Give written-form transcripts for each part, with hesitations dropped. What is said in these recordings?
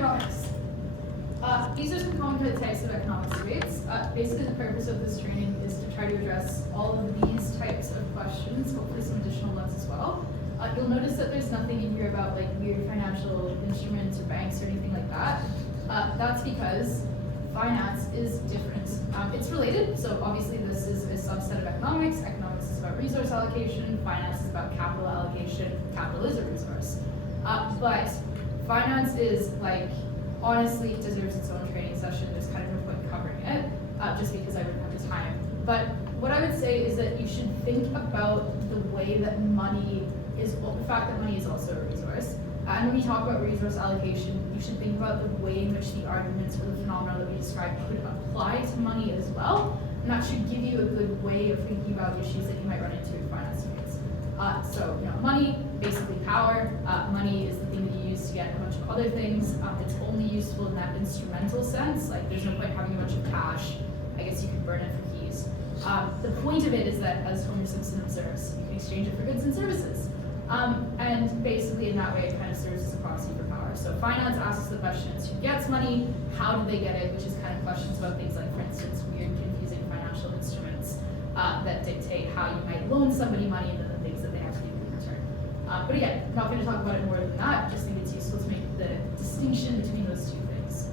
economics. These are some common types of economics debates. Basically, the purpose of this training is to try to address all of these types of questions, hopefully some additional ones as well. You'll notice that there's nothing in here about like weird financial instruments or banks or anything like that. That's because finance is different. It's related, so obviously this is a subset of economics. Economics is about resource allocation, finance is about capital allocation. Capital is a resource. But finance is like, honestly, it deserves its own training session. There's kind of no point covering it, just because I wouldn't have the time. But what I would say is that you should think about the way that money is, the fact that money is also a resource. And when we talk about resource allocation, you should think about the way in which the arguments for the phenomena that we described could apply to money as well. And that should give you a good way of thinking about issues that you might run into in finance debates. So, money, basically power. Money is the thing that you use to get a bunch of other things. It's only useful in that instrumental sense. Like, there's no point having a bunch of cash. I guess you could burn it for keys. The point of it is that, as Homer Simpson observes, you can exchange it for goods and services. And basically in that way it kind of serves as a proxy for power. So finance asks the questions, who gets money, how do they get it, which is kind of questions about things like, for instance, weird, confusing financial instruments that dictate how you might loan somebody money and then the things that they have to do in return. But again, I'm not going to talk about it more than that, just think it's useful to make the distinction between those two things.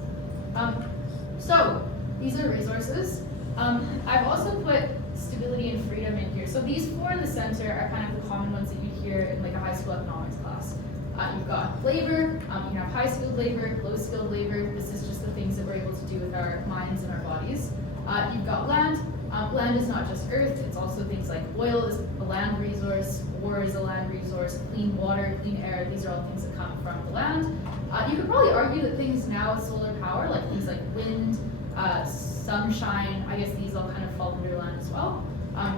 So these are resources. I've also put stability and freedom in here. So these four in the center are kind of the common ones that you hear in like a high school economics class. You've got labor, you can have high-skilled labor, low-skilled labor. This is just the things that we're able to do with our minds and our bodies. You've got land. Land is not just earth, it's also things like oil is a land resource, ore is a land resource, clean water, clean air, these are all things that come from the land. You could probably argue that things now with solar power, like things like wind, sunshine, I guess these all kind of fall under land as well.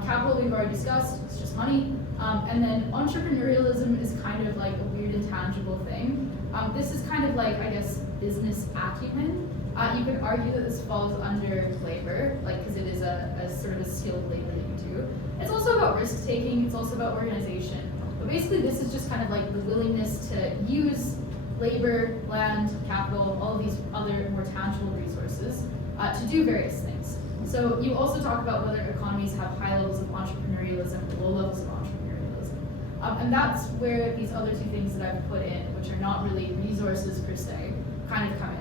Capital we've already discussed, it's just money. And then entrepreneurialism is kind of like a weird intangible thing. This is kind of like, I guess, business acumen. You could argue that this falls under labor, like because it is a sort of a skilled labor that you do. It's also about risk taking, it's also about organization. But basically this is just kind of like the willingness to use labor, land, capital, all of these other more tangible resources to do various things. So you also talk about whether economies have high levels of entrepreneurialism or low levels of entrepreneurialism. And that's where these other two things that I've put in, which are not really resources per se, kind of come in.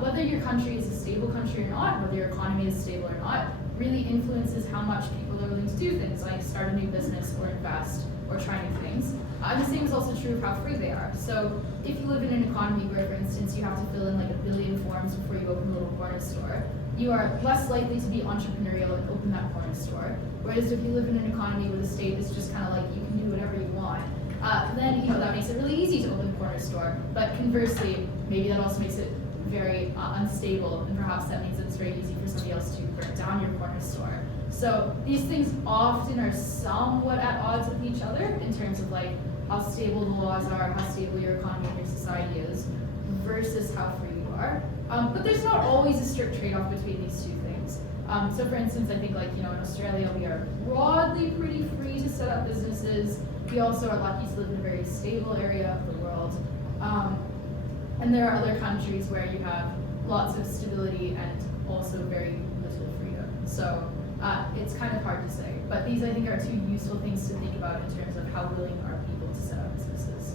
Whether your country is a stable country or not, whether your economy is stable or not, really influences how much people are willing to do things, like start a new business or invest or try new things. And the same is also true of how free they are. So if you live in an economy where, for instance, you have to fill in like 1 billion forms before you open a little corner store, you are less likely to be entrepreneurial and open that corner store. Whereas if you live in an economy where the state is just kind of like, you can do whatever you want, then that makes it really easy to open a corner store. But conversely, maybe that also makes it very unstable, and perhaps that means that it's very easy for somebody else to burn down your corner store. So these things often are somewhat at odds with each other in terms of like how stable the laws are, how stable your economy and your society is, versus how free you are. But there's not always a strict trade-off between these two things. So for instance, I think like, in Australia, we are broadly pretty free to set up businesses. We also are lucky to live in a very stable area of the world. And there are other countries where you have lots of stability and also very little freedom. So it's kind of hard to say. But these, I think, are two useful things to think about in terms of how willing are people to set up businesses.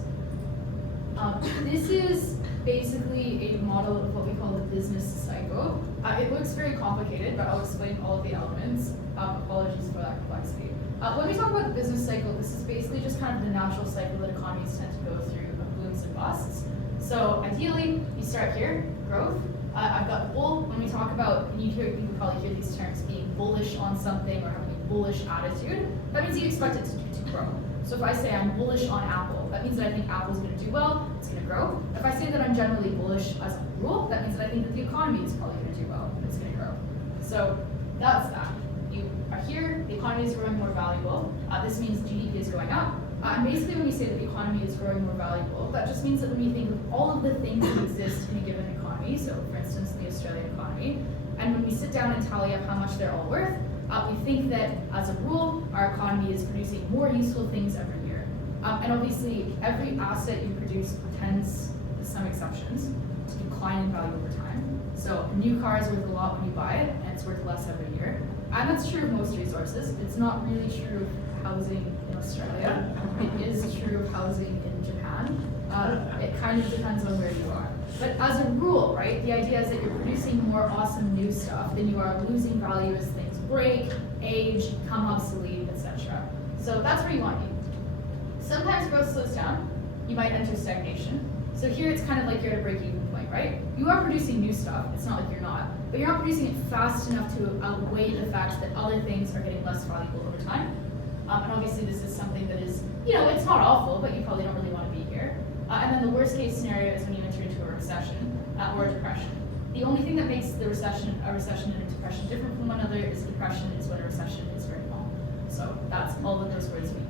This is basically a model of what we call the business cycle. It looks very complicated, but I'll explain all of the elements. Apologies for that complexity. When we talk about the business cycle, this is basically just kind of the natural cycle that economies tend to go through of booms and busts. So ideally, you start here, growth. I've got bull. When we talk about, and you can probably hear these terms, being bullish on something or having a bullish attitude, that means you expect it to grow. So if I say I'm bullish on Apple, that means that I think Apple's going to do well, it's going to grow. If I say that I'm generally bullish as a rule, that means that I think that the economy is probably going to do well, and it's going to grow. So that's that. You are here, the economy is growing more valuable. This means GDP is going up. And basically when we say that the economy is growing more valuable, that just means that when we think of all of the things that exist in a given economy, so for instance the Australian economy, and when we sit down and tally up how much they're all worth, we think that as a rule, our economy is producing more useful things every year. And obviously every asset you produce tends, with some exceptions, to be decline in value over time. So a new car is worth a lot when you buy it, and it's worth less every year. And that's true of most resources. It's not really true of housing in Australia. It is true of housing in Japan. It kind of depends on where you are. But as a rule, right, the idea is that you're producing more awesome new stuff than you are losing value as things break, age, become obsolete, etc. So that's where you want to be. Sometimes growth slows down. You might enter stagnation. So here it's kind of like you're at a break-even point, right? You are producing new stuff. It's not like you're not. But you're not producing it fast enough to outweigh the fact that other things are getting less valuable over time. And obviously this is something that is, it's not awful, but you probably don't really want to be here. And then the worst case scenario is when you enter into a recession or a depression. The only thing that makes a recession and a depression different from one another is depression is when a recession is very long. So that's all that those words mean.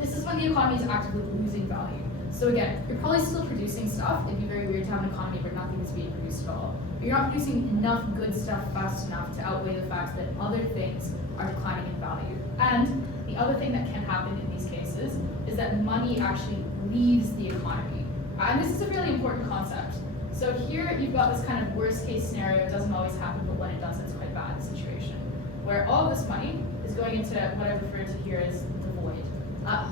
This is when the economy is actively losing value. So again, you're probably still producing stuff. It'd be very weird to have an economy where nothing is being produced at all. But you're not producing enough good stuff fast enough to outweigh the fact that other things are declining in value. And the other thing that can happen in these cases is that money actually leaves the economy. And this is a really important concept. So here you've got this kind of worst case scenario. It doesn't always happen, but when it does, it's quite a bad situation, where all of this money is going into what I refer to here as the void.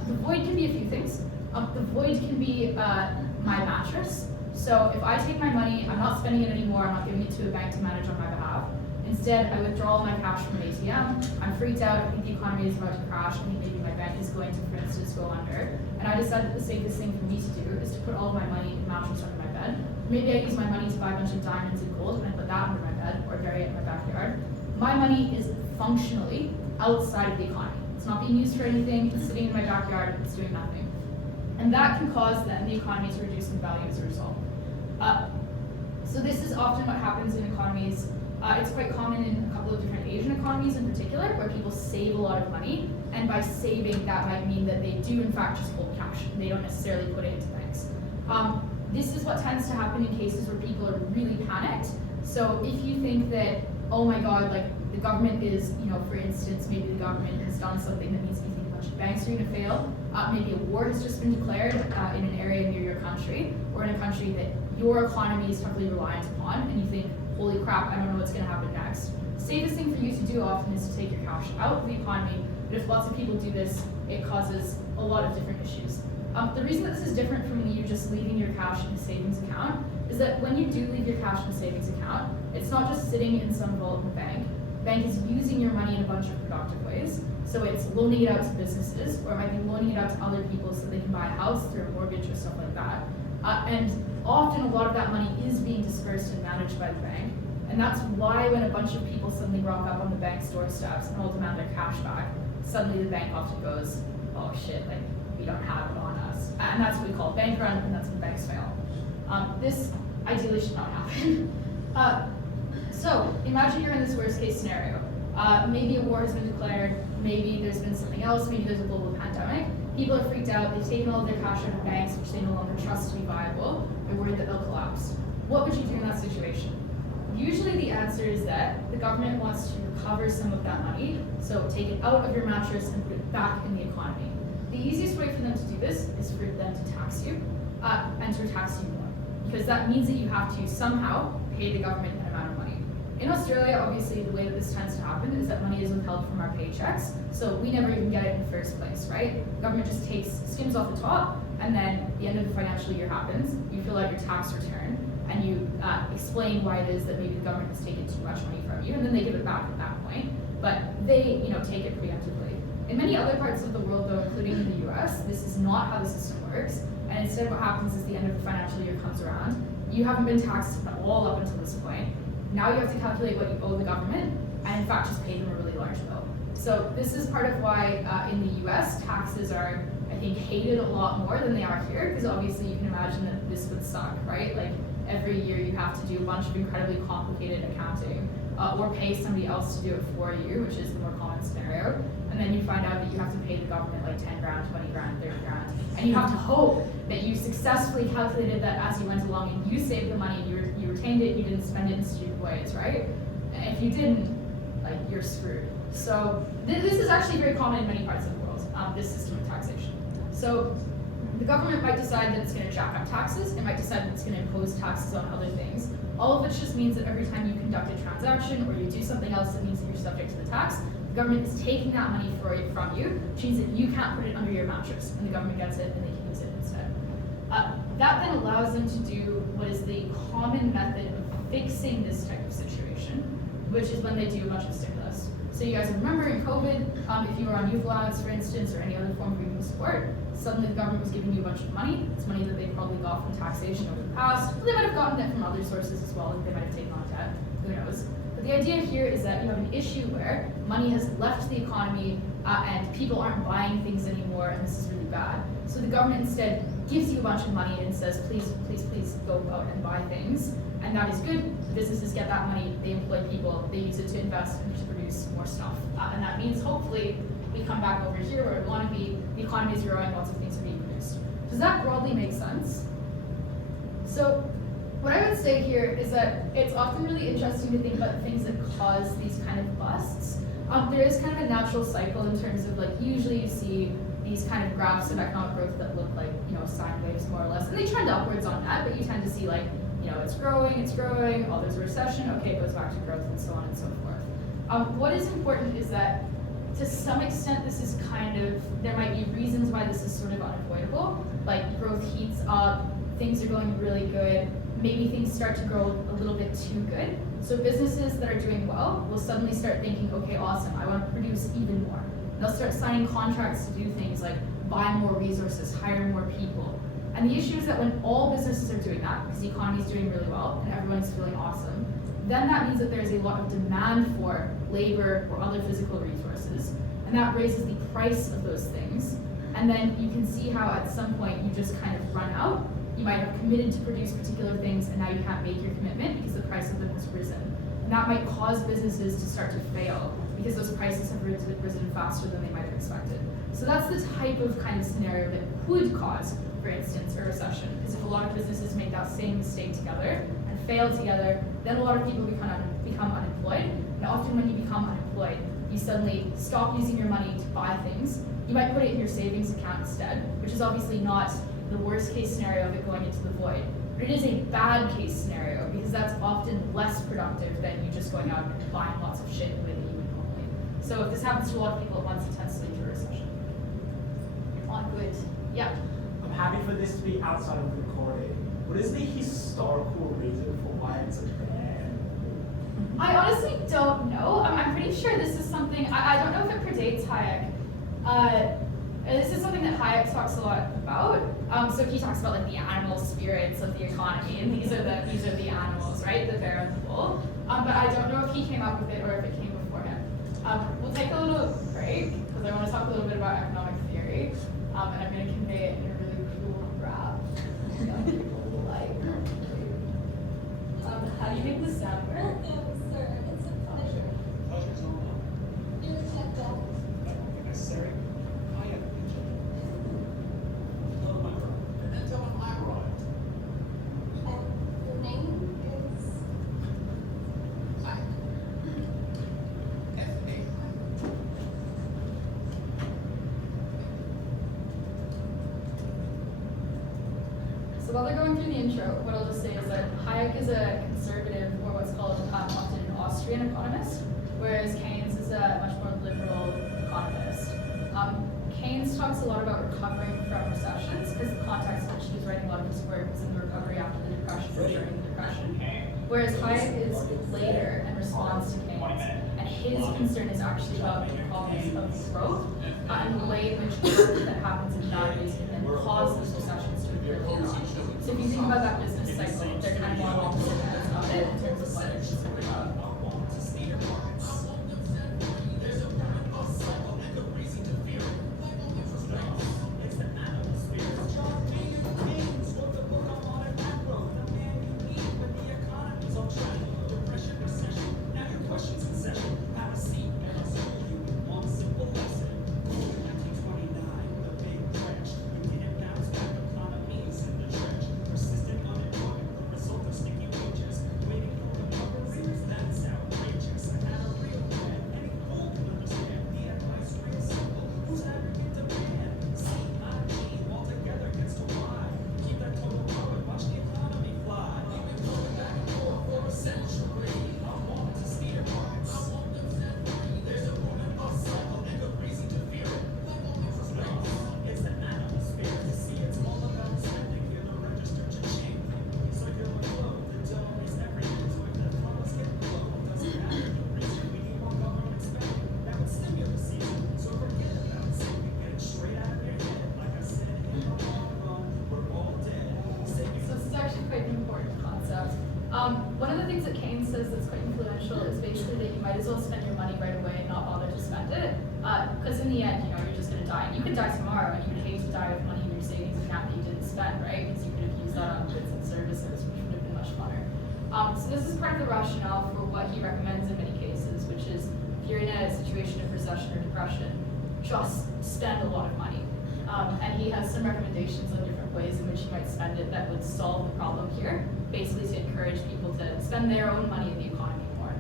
The void can be a few things. The void can be my mattress. So if I take my money, I'm not spending it anymore, I'm not giving it to a bank to manage on my behalf. Instead, I withdraw all my cash from an ATM. I'm freaked out, I think the economy is about to crash, I think maybe my bank is going to, for instance, go under. And I decide that the safest thing for me to do is to put all of my money in a mattress under my bed. Maybe I use my money to buy a bunch of diamonds and gold, and I put that under my bed, or bury it in my backyard. My money is functionally outside of the economy. It's not being used for anything, it's sitting in my backyard, it's doing nothing. And that can cause then the economy to reduce in value as a result. So this is often what happens in economies. It's quite common in a couple of different Asian economies in particular, where people save a lot of money, and by saving, that might mean that they do in fact just hold cash. They don't necessarily put it into banks. This is what tends to happen in cases where people are really panicked. So if you think that, oh my God, like the government is, for instance, maybe the government has done something that means you think a bunch of banks are going to fail. Maybe a war has just been declared in an area near your country, or in a country that your economy is heavily reliant upon, and you think, holy crap, I don't know what's going to happen next. The safest thing for you to do often is to take your cash out of the economy, but if lots of people do this, it causes a lot of different issues. The reason that this is different from you just leaving your cash in a savings account is that when you do leave your cash in a savings account, it's not just sitting in some vault in the bank. The bank is using your money in a bunch of productive ways. So it's loaning it out to businesses, or it might be loaning it out to other people so they can buy a house through a mortgage or stuff like that. And often a lot of that money is being dispersed and managed by the bank. And that's why when a bunch of people suddenly rock up on the bank's doorsteps and all demand their cash back, suddenly the bank often goes, oh shit, like we don't have it on us. And that's what we call bank run, and that's when banks fail. This ideally should not happen. So imagine you're in this worst case scenario. Maybe a war has been declared, maybe there's been something else, maybe there's a global pandemic. People are freaked out, they've taken all of their cash out of banks, which they no longer trust to be viable. They're worried that they'll collapse. What would you do in that situation? Usually the answer is that the government wants to recover some of that money, so take it out of your mattress and put it back in the economy. The easiest way for them to do this is for them to tax you, and to tax you more, because that means that you have to somehow pay the government an amount of money. In Australia, obviously, the way that this tends to happen is that money is withheld from our paychecks, so we never even get it in the first place, right? The government just skims off the top, and then at the end of the financial year happens, you fill out your tax return, and you explain why it is that maybe the government has taken too much money from you, and then they give it back at that point, but they take it preemptively. In many other parts of the world, though, including in the US, this is not how the system works, and instead what happens is the end of the financial year comes around, you haven't been taxed at all up until this point. Now you have to calculate what you owe the government, and in fact just pay them a really large bill. So this is part of why in the US, taxes are, I think, hated a lot more than they are here, because obviously you can imagine that this would suck, right? Like every year you have to do a bunch of incredibly complicated accounting, or pay somebody else to do it for you, which is the more common scenario. And then you find out that you have to pay the government like 10 grand, 20 grand, 30 grand. And you have to hope that you successfully calculated that as you went along and you saved the money, you retained it, you didn't spend it in stupid ways, right? And if you didn't, like, you're screwed. So this is actually very common in many parts of the world, this system of taxation. So The government might decide that it's going to jack up taxes, it might decide that it's going to impose taxes on other things, all of which just means that every time you conduct a transaction or you do something else that means that you're subject to the tax, the government is taking that money from you, which means that you can't put it under your mattress, and the government gets it and they can use it instead. That then allows them to do what is the common method of fixing this type of situation, which is when they do a bunch of stimulus. So you guys remember in COVID, if you were on youth allowance, for instance, or any other form of income support, suddenly the government was giving you a bunch of money. It's money that they probably got from taxation over the past. They might have gotten it from other sources as well, like they might have taken on debt, who knows. But the idea here is that you have an issue where money has left the economy and people aren't buying things anymore, and this is really bad. So the government instead gives you a bunch of money and says, please, please, please go out and buy things. And that is good. Businesses get that money, they employ people, they use it to invest and to produce more stuff. And that means hopefully we come back over here where we want to be, the economy is growing, lots of things are being produced. Does that broadly make sense? So what I would say here is that it's often really interesting to think about things that cause these kind of busts. There is kind of a natural cycle in terms of, like, usually you see these kind of graphs of economic growth that look like, you know, sine waves more or less, and they trend upwards on that, but you tend to see, like, you know, it's growing, oh, there's a recession, okay, it goes back to growth, and so on and so forth. What is important is that to some extent this is kind of, there might be reasons why this is sort of unavoidable, like growth heats up, things are going really good, maybe things start to grow a little bit too good. So businesses that are doing well will suddenly start thinking, okay, awesome, I want to produce even more. And they'll start signing contracts to do things like buy more resources, hire more people. And the issue is that when all businesses are doing that, because the economy is doing really well and everyone is feeling awesome, then that means that there's a lot of demand for labor or other physical resources, and that raises the price of those things. And then you can see how at some point you just kind of run out. You might have committed to produce particular things and now you can't make your commitment because the price of them has risen. And that might cause businesses to start to fail because those prices have risen faster than they might have expected. So that's the type of kind of scenario that could cause, for instance, a recession. Because if a lot of businesses make that same mistake together and fail together, then a lot of people become unemployed. And often when you become unemployed, you suddenly stop using your money to buy things. You might put it in your savings account instead, which is obviously not the worst case scenario of it going into the void. But it is a bad case scenario because that's often less productive than you just going out and buying lots of shit the way that you would normally. So if this happens to a lot of people at once, it tends to lead to a recession. On good. Yeah. I'm happy for this to be outside of recording. What is the historical reason for why it's a bad? I honestly don't know. I'm pretty sure this is something, I don't know if it predates Hayek. This is something that Hayek talks a lot about. So he talks about like the animal spirits of the economy, and these are the animals, right? The bear and the bull. But I don't know if he came up with it or if it came before him. We'll take a little break because I want to talk a little bit about economic theory, and I'm going to convey it in a really cool graph. People like. How do you make the sound work? Sir, it's a pleasure. Pleasure's all mine. You're the tech dog. That won't be necessary. I have a picture. Tell them I'm right. And then tell them I'm right. And your name is? I. F.A. So while they're going through the intro, what I'll just say is that Hayek is a conservative, or what's called often an Austrian economist, whereas Keynes is a much more liberal economist. Keynes talks a lot about recovering from recessions, because the context in which he was writing a lot of his work was in the recovery after the Depression or during the Depression. Whereas Hayek is later and responds to Keynes, and his concern is actually about the problems of growth and the way in which growth that happens in values can then cause those recessions to occur later on. So if you think about that business cycle, they're kind of more opposite ends of it in terms of what they're concerned about. Persistent unemployment, the result of sticky things that Keynes says that's quite influential is basically that you might as well spend your money right away and not bother to spend it. Because in the end, you're just going to die. You could die tomorrow, and you would hate to die with money in your savings account that you didn't spend, right? Because you could have used that on goods and services, which would have been much funner. So this is part of the rationale for what he recommends in many cases, which is if you're in a situation of recession or depression, just spend a lot of money. And he has some recommendations on different ways in which you might spend it that would solve the problem here, basically to encourage people to spend their own money in the economy more.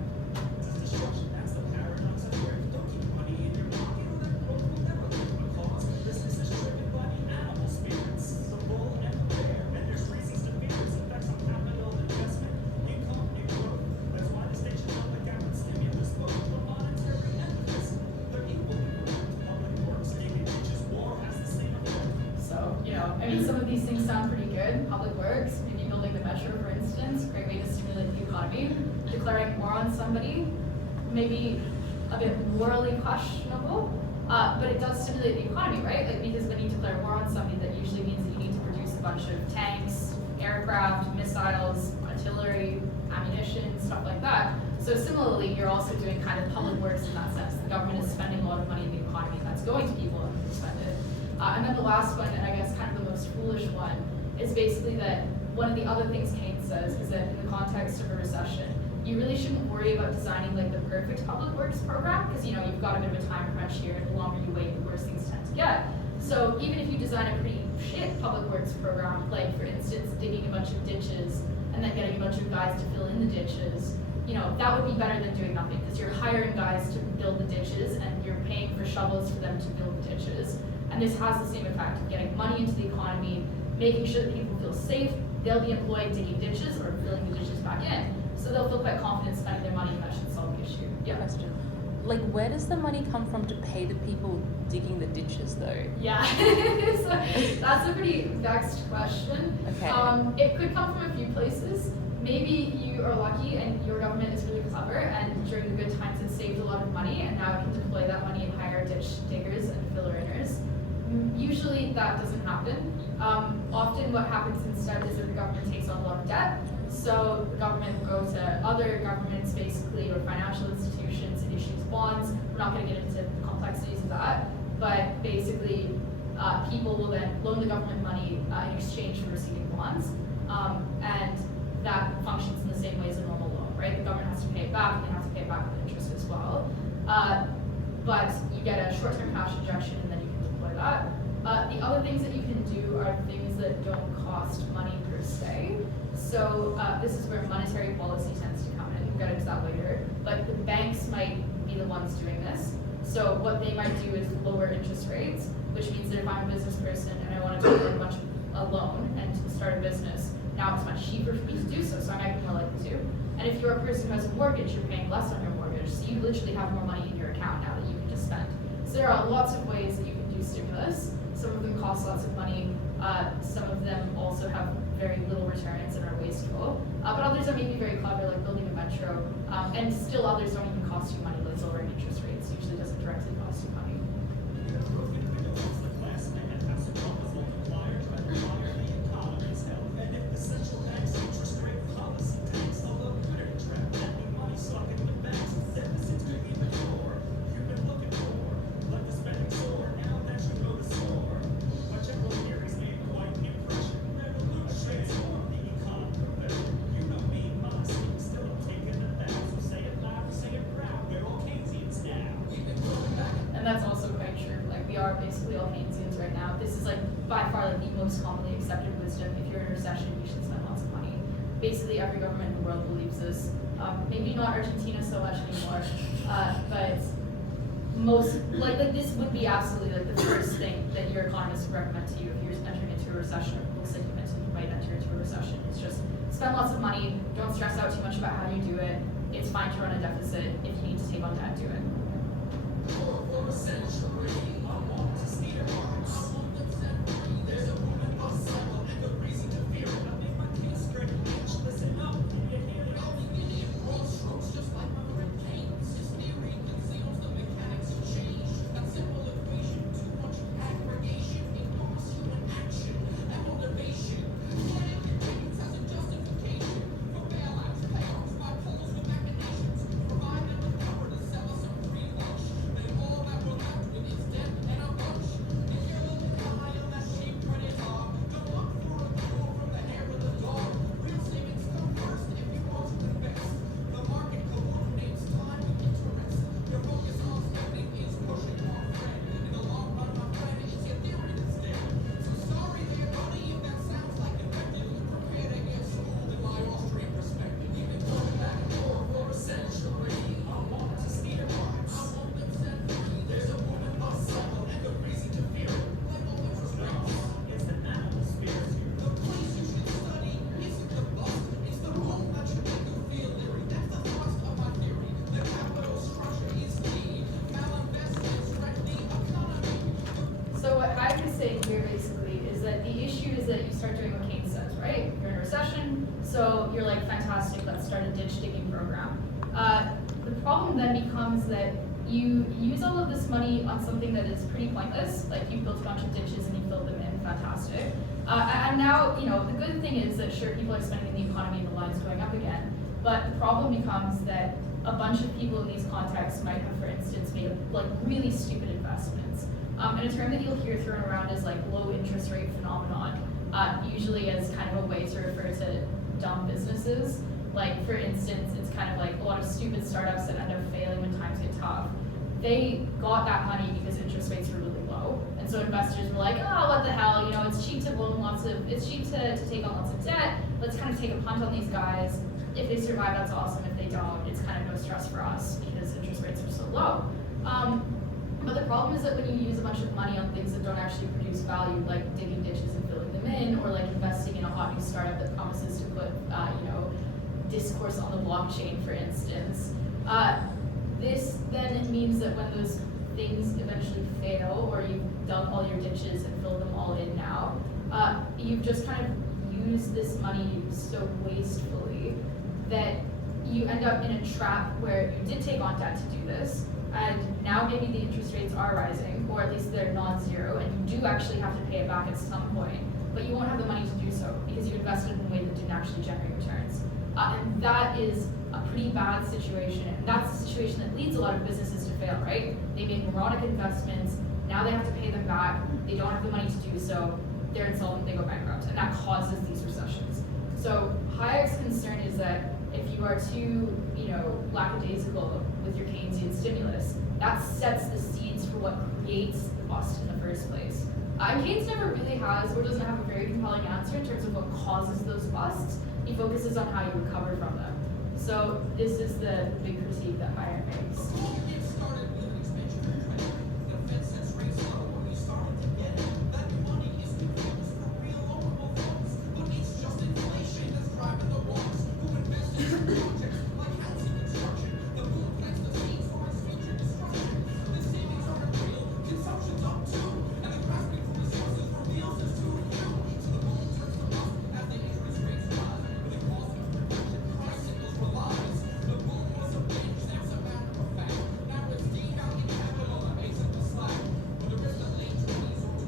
That's the paradox of where you don't keep money in your pocket, or that growth will never come to a cause. Business is driven by the animal spirits, the bull and the bear, and there's reasons to fear its effects on capital investment, income, and growth. That's why the state should help the government stimulus both for monetary and fiscal. They're equally important. Public works, digging ditches, war has the same effect. So, some of these things sound pretty good. Public works, maybe building the metro, for instance, great way to stimulate the economy. Declaring war on somebody, maybe a bit morally questionable, but it does stimulate the economy, right? Like, because when you declare war on somebody, that usually means that you need to produce a bunch of tanks, aircraft, missiles, artillery, ammunition, stuff like that. So similarly, you're also doing kind of public works in that sense. The government is spending a lot of money in the economy, and that's going to people and people spend it. And then the last one, and I guess kind of the most foolish one, is basically that one of the other things Keynes says is that in the context of a recession, you really shouldn't worry about designing like the perfect public works program, because you've got a bit of a time crunch here, and the longer you wait, the worse things tend to get. So even if you design a pretty shit public works program, like for instance, digging a bunch of ditches and then getting a bunch of guys to fill in the ditches, that would be better than doing nothing, because you're hiring guys to build the ditches and you're paying for shovels for them to build the ditches. And this has the same effect of getting money into the economy, making sure that people feel safe. They'll be employed digging ditches or filling the ditches back in. So they'll feel quite confident spending their money, and that should solve the issue. Yeah. Question. Like, where does the money come from to pay the people digging the ditches, though? Yeah, so that's a pretty vexed question. Okay. It could come from a few places. Maybe you are lucky and your government is really clever, and during the good times it saved a lot of money, and now it can deploy that money and hire ditch diggers and filler inners. Usually that doesn't happen. Often what happens instead is that the government takes on a lot of debt. So the government will go to other governments basically, or financial institutions, and issues bonds. We're not going to get into the complexities of that, but basically people will then loan the government money in exchange for receiving bonds. And that functions in the same way as a normal loan, right? The government has to pay it back, and they have to pay it back with interest as well. But you get a short-term cash injection, and then you can deploy that. The other things that you can do are things that don't cost money per se. So this is where monetary policy tends to come in. We'll get into that later. But the banks might be the ones doing this. So what they might do is lower interest rates, which means that if I'm a business person and I want to take a loan and to start a business, now it's much cheaper for me to do so, so I might be more likely to. And if you're a person who has a mortgage, you're paying less on your mortgage, so you literally have more money in your account now that you can just spend. So there are lots of ways that you can do stimulus. Some of them cost lots of money. Some of them also have very little returns and are wasteful. But others are maybe very clever, like building a metro. And still others don't even cost you money, like lowering interest rates usually doesn't directly cost you money. And that's also quite true. Like, we are basically all Keynesians right now. This is by far the most commonly accepted wisdom. If you're in a recession, you should spend lots of money. Basically every government in the world believes this. Maybe not Argentina so much anymore, but most, this would be absolutely the first thing that your economist would recommend to you if you're entering into a recession, or looks like you might enter into a recession. It's just spend lots of money, don't stress out too much about how you do it. It's fine to run a deficit. If you need to take on debt, do it. For a century, I want to see the hearts. I want them set free. There's a woman possible and good reason to fear it. I make my case straight. Bitch, listen up. You hear it all beginning in broad strokes, just like my friend Keynes. His theory conceals the mechanics of change. That simple equation, too much aggregation ignores human action and motivation. Keynes has a justification for bailouts, payoffs, by you're like, fantastic, let's start a ditch digging program. The problem then becomes that you use all of this money on something that is pretty pointless, like you've built a bunch of ditches and you filled them in, fantastic. And now, the good thing is that sure, people are spending in the economy and the line's going up again, but the problem becomes that a bunch of people in these contexts might have, for instance, made like really stupid investments. And a term that you'll hear thrown around is like low interest rate phenomenon, usually as kind of a way to refer to dumb businesses. Like for instance, it's kind of like a lot of stupid startups that end up failing when times get tough. They got that money because interest rates were really low. And so investors were like, oh, what the hell, it's cheap to it's cheap to take on lots of debt. Let's kind of take a punt on these guys. If they survive, that's awesome. If they don't, it's kind of no stress for us because interest rates are so low. But the problem is that when you use a bunch of money on things that don't actually produce value, like digging ditches and filling them in, or like investing in a hot new startup that promises to put, discourse on the blockchain, for instance, this then means that when those things eventually fail, or you've dug all your ditches and filled them all in now, you've just kind of used this money so wastefully that you end up in a trap where you did take on debt to do this, and now maybe the interest rates are rising, or at least they're non-zero, and you do actually have to pay it back at some point, but you won't have the money to do so because you invested in a way that didn't actually generate returns. And that is a pretty bad situation, and that's the situation that leads a lot of businesses to fail, right? They make moronic investments, now they have to pay them back, they don't have the money to do so, they're insolvent, they go bankrupt, and that causes these recessions. So Hayek's concern is that if you are too, lackadaisical with your Keynesian stimulus, that sets the seeds for what creates the bust in the first place. Keynes never really has, or doesn't have a very compelling answer in terms of what causes those busts. He focuses on how you recover from them. So this is the big critique that Hayek makes. Before we get started with an expansionary trend, the Fed sets rates low when we started to get it. That money is used for real loanable funds, but it's just inflation that's driving the ones who invest in projects like housing construction. The boom plants the seeds for its future destruction. The savings aren't real, consumption's up too, and the grasping for resources reveals it's too few. So the boom turns to bust as the interest rates rise. With the cost of production, price signals were lies. The boom was a binge, that's a matter of fact. Now it's devaluing capital that makes up the slack. For the rest of the late 20s or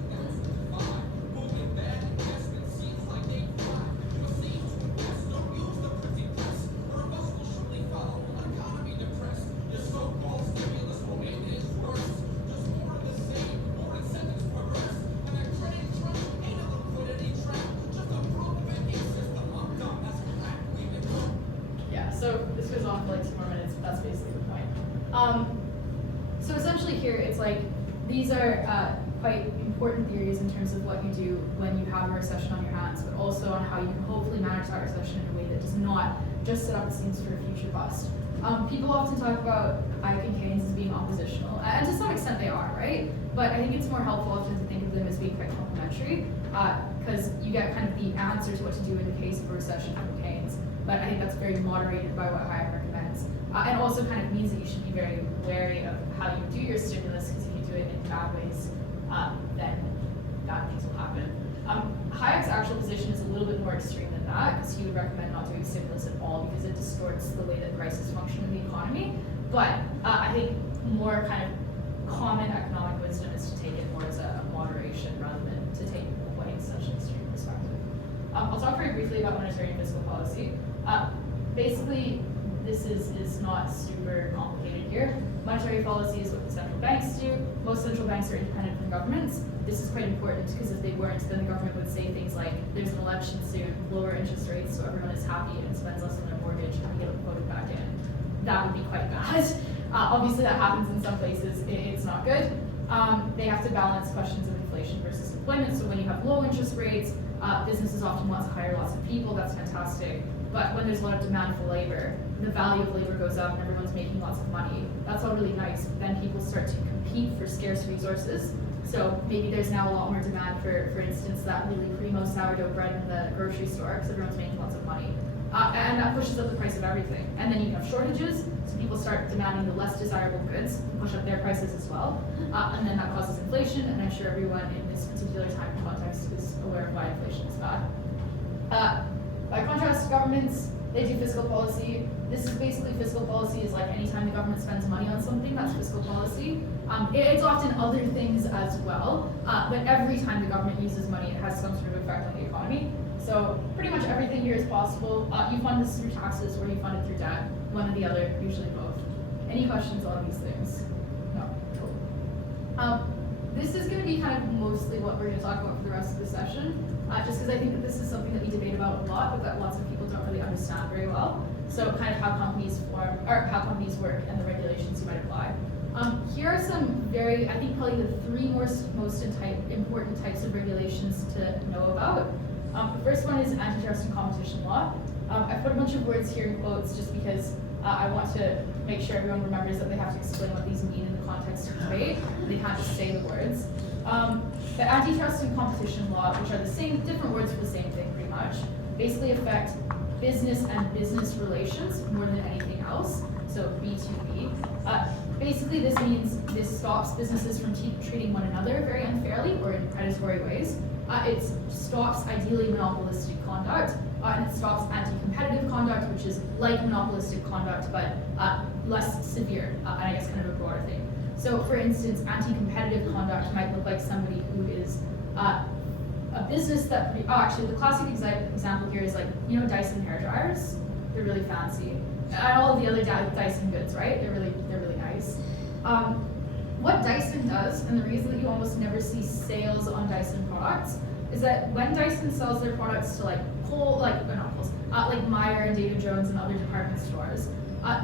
2005, booming bad investment seems like they fly. You must save to invest, don't use the printing press, or a bus will surely follow. An economy depressed, your so-called stimulus will make it worse. Just more of the same, more incentives perverse. And that credit crunch ain't a liquidity trap, just a broke banking system. I'm done, that's crack, we've been broke. Yeah, so this goes on for like 2 more minutes, but that's basically the point. So essentially here, it's like, these are quite important theories in terms of what you do when you have a recession on your hands, but also on how you can hopefully manage that recession in a way that does not just set up the scenes for a future bust. People often talk about Hayek and Keynes as being oppositional, and to some extent they are, right? But I think it's more helpful often to think of them as being quite complementary, because you get kind of the answer to what to do in the case of a recession from Keynes, but I think that's very moderated by what Hayek recommends. And also kind of means that you should be very wary of how you do your stimulus, because if you do it in bad ways, then bad things will happen. Hayek's actual position is a little bit more extreme than that, because he would recommend not doing stimulus at all because it distorts the way that prices function in the economy. But I think more kind of common economic wisdom is to take it more as a moderation rather than to take away such an extreme perspective. I'll talk very briefly about monetary and fiscal policy. Basically, this is not super complicated here. Monetary policy is what the central banks do. Most central banks are independent from governments. This is quite important because if they weren't, then the government would say things like, there's an election soon, lower interest rates so everyone is happy and spends less on their mortgage and we get voted back in. That would be quite bad. Obviously that happens in some places, it's not good. They have to balance questions of inflation versus employment. So when you have low interest rates, businesses often want to hire lots of people, that's fantastic. But when there's a lot of demand for labor, the value of labor goes up and everyone's making lots of money. That's all really nice, but then people start to compete for scarce resources. So maybe there's now a lot more demand for instance, that really primo sourdough bread in the grocery store because everyone's making lots of money. And that pushes up the price of everything. And then you have shortages, so people start demanding the less desirable goods, push up their prices as well. And then that causes inflation, and I'm sure everyone in this particular time and context is aware of why inflation is bad. By contrast, governments, they do fiscal policy. This is basically fiscal policy is like anytime the government spends money on something, that's fiscal policy. It's often other things as well, but every time the government uses money, it has some sort of effect on the economy. So pretty much everything here is possible. You fund this through taxes or you fund it through debt, one or the other, usually both. Any questions on these things? No, cool. This is going to be kind of mostly what we're going to talk about for the rest of the session, just because I think that this is something that we debate about a lot, but that lots of people don't really understand very well. So kind of how companies form, or how companies work and the regulations you might apply. Here are some very, I think probably the three most important types of regulations to know about. The first one is antitrust and competition law. I put a bunch of words here in quotes just because I want to make sure everyone remembers that they have to explain what these mean in the context of debate. They can't just say the words. The antitrust and competition law, which are the same, different words for the same thing pretty much, basically affect business and business relations more than anything else, so B2B. Basically this means this stops businesses from treating one another very unfairly or in predatory ways. It stops ideally monopolistic conduct, and it stops anti-competitive conduct, which is like monopolistic conduct, but less severe, and I guess kind of a broader thing. So for instance, anti-competitive conduct might look like somebody who is a business that, actually the classic example here is like, you know, Dyson hair dryers? They're really fancy. And all of the other Dyson goods, right? They're really nice. What Dyson does, and the reason that you almost never see sales on Dyson products, is that when Dyson sells their products to like Meijer and David Jones and other department stores,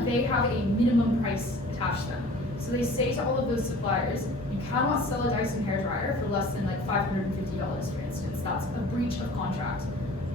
they have a minimum price attached to them. So they say to all of those suppliers, you cannot sell a Dyson hairdryer for less than like $550, for instance. That's a breach of contract.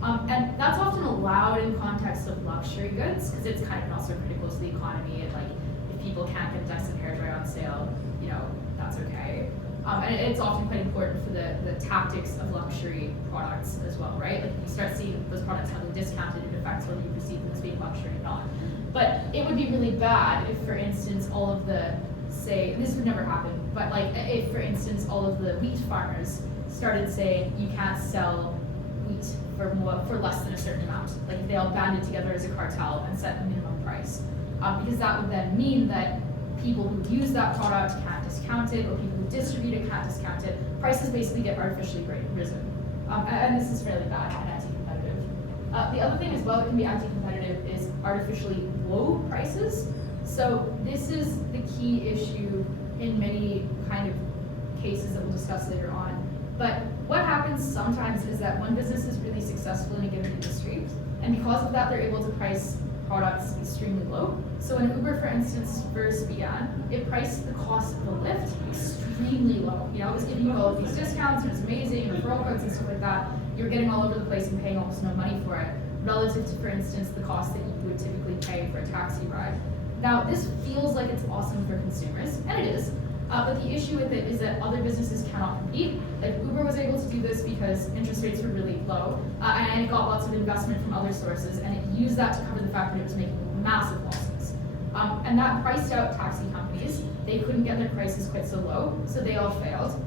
And that's often allowed in context of luxury goods, because it's kind of not so critical to the economy, and like if people can't get a Dyson hairdryer on sale, you know, that's okay. And it's often quite important for the tactics of luxury products as well, right? Like if you start seeing those products heavily discounted, it affects whether you perceive them as being luxury or not. But it would be really bad if, for instance, all of the, say, this would never happen, but like if, for instance, all of the wheat farmers started saying you can't sell wheat for less than a certain amount. Like if they all banded together as a cartel and set a minimum price. Because that would then mean that people who use that product can't discount it, or people who distribute it can't discount it. Prices basically get artificially risen. And this is fairly bad and anti-competitive. The other thing as well that can be anti-competitive is artificially low prices. So this is the key issue in many kind of cases that we'll discuss later on. But what happens sometimes is that one business is really successful in a given industry, and because of that, they're able to price products extremely low. So when Uber, for instance, first began, it priced the cost of a Lyft extremely low. You know, it was giving you all of these discounts, and it was amazing, and referral codes and stuff like that. You were getting all over the place and paying almost no money for it, relative to, for instance, the cost that you would typically pay for a taxi ride. Now, this feels like it's awesome for consumers, and it is. But the issue with it is that other businesses cannot compete. Like Uber was able to do this because interest rates were really low, and it got lots of investment from other sources, and it used that to cover the fact that it was making massive losses. And that priced out taxi companies. They couldn't get their prices quite so low, so they all failed.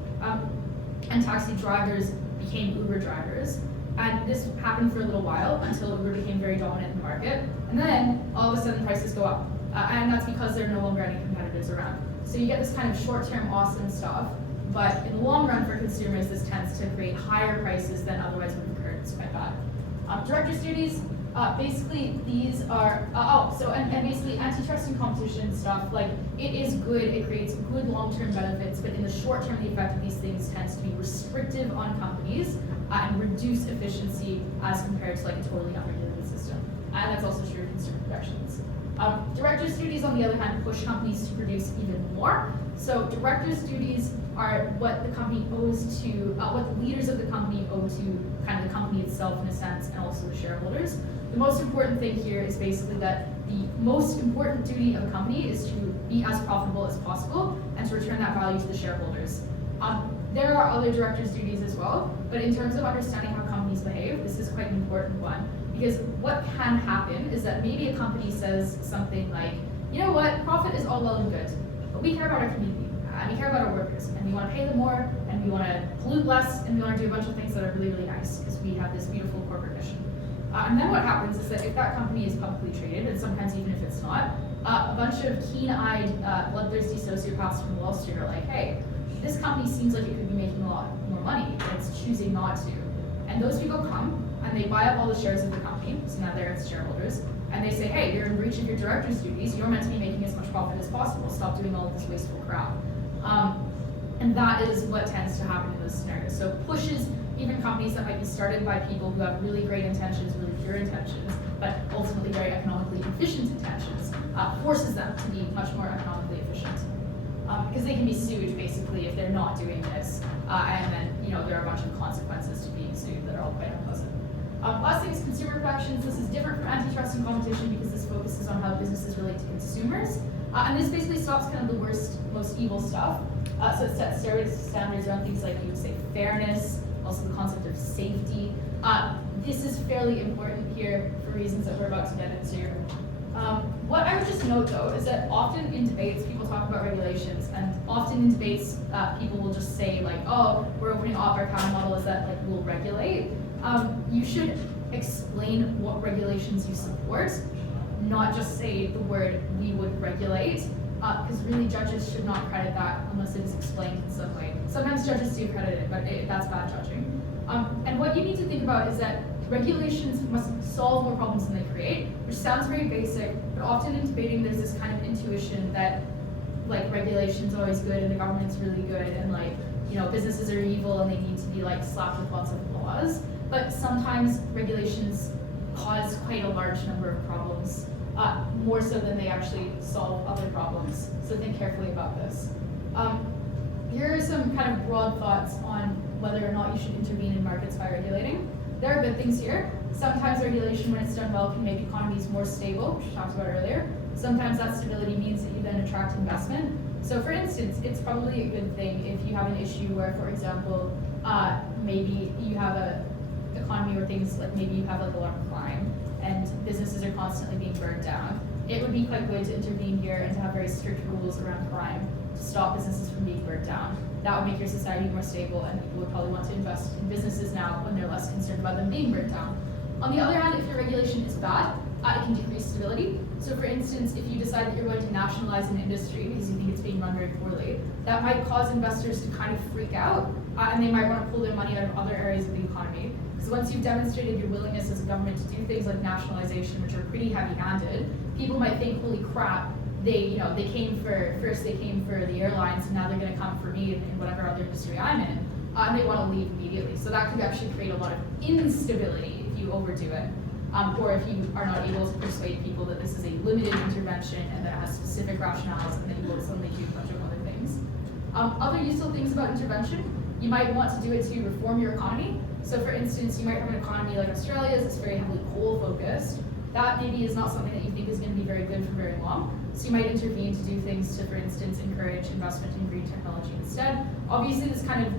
And taxi drivers became Uber drivers. And this happened for a little while until Uber became very dominant in the market. And then all of a sudden prices go up. And that's because there are no longer any competitors around. So you get this kind of short-term awesome stuff, but in the long run for consumers, this tends to create higher prices than otherwise would have occurred. It's quite bad. Directors' duties, basically these are, and basically antitrust and competition stuff, like it is good, it creates good long-term benefits, but in the short term, the effect of these things tends to be restrictive on companies and reduce efficiency as compared to like a totally unregulated system. And that's also true of consumer protections. Directors' duties, on the other hand, push companies to produce even more. So directors' duties are what the company owes to, what the leaders of the company owe to kind of the company itself in a sense, and also the shareholders. The most important thing here is basically that the most important duty of a company is to be as profitable as possible and to return that value to the shareholders. There are other directors' duties as well, but in terms of understanding how companies behave, this is quite an important one. Because what can happen is that maybe a company says something like, you know what, profit is all well and good, but we care about our community, and we care about our workers, and we want to pay them more, and we want to pollute less, and we want to do a bunch of things that are really, really nice, because we have this beautiful corporate mission. And then what happens is that if that company is publicly traded, and sometimes even if it's not, a bunch of keen-eyed, bloodthirsty sociopaths from Wall Street are like, hey, this company seems like it could be making a lot more money, but it's choosing not to. And those people come, and they buy up all the shares of the company, so now they're its shareholders, and they say, hey, you're in breach of your director's duties, you're meant to be making as much profit as possible, stop doing all of this wasteful crap. And that is what tends to happen in those scenarios. So it pushes even companies that might be started by people who have really great intentions, really pure intentions, but ultimately very economically efficient intentions, forces them to be much more economically efficient. Because they can be sued basically if they're not doing this, and then there are a bunch of consequences to being sued that are all quite unpleasant. Last thing is consumer protections. This is different from antitrust and competition because this focuses on how businesses relate to consumers. And this basically stops kind of the worst, most evil stuff. So it sets standards around things like, you would say, fairness, also the concept of safety. This is fairly important here for reasons that we're about to get into. What I would just note though is that often in debates people talk about regulations, and often in debates people will just say like, oh, we're opening up our counter model is that like we'll regulate. You should explain what regulations you support, not just say the word we would regulate, because really judges should not credit that unless it is explained in some way. Sometimes judges do credit it, but that's bad judging. And what you need to think about is that regulations must solve more problems than they create, which sounds very basic, but often in debating there's this kind of intuition that like regulation's always good and the government's really good and like, businesses are evil and they need to be like slapped with lots of laws. But sometimes regulations cause quite a large number of problems, more so than they actually solve other problems. So think carefully about this. Here are some kind of broad thoughts on whether or not you should intervene in markets by regulating. There are good things here. Sometimes regulation, when it's done well, can make economies more stable, which we talked about earlier. Sometimes that stability means that you then attract investment. So for instance, it's probably a good thing if you have an issue where, for example, maybe you have a economy where things like maybe you have like a lot of crime and businesses are constantly being burned down. It would be quite good to intervene here and to have very strict rules around crime to stop businesses from being burned down. That would make your society more stable and people would probably want to invest in businesses now when they're less concerned about them being burned down. On the other hand, if your regulation is bad, it can decrease stability. So for instance, if you decide that you're going to nationalize an industry because you think it's being run very poorly, that might cause investors to kind of freak out and they might want to pull their money out of other areas of the economy. Because once you've demonstrated your willingness as a government to do things like nationalization, which are pretty heavy-handed, people might think, holy crap, they came for the airlines and now they're going to come for me in whatever other industry I'm in, and they want to leave immediately. So that could actually create a lot of instability if you overdo it, or if you are not able to persuade people that this is a limited intervention and that it has specific rationales and then you will suddenly do a bunch of other things. Other useful things about intervention, you might want to do it to reform your economy. So for instance, you might have an economy like Australia's that's very heavily coal focused. That maybe is not something that you think is going to be very good for very long. So you might intervene to do things to, for instance, encourage investment in green technology instead. Obviously, this kind of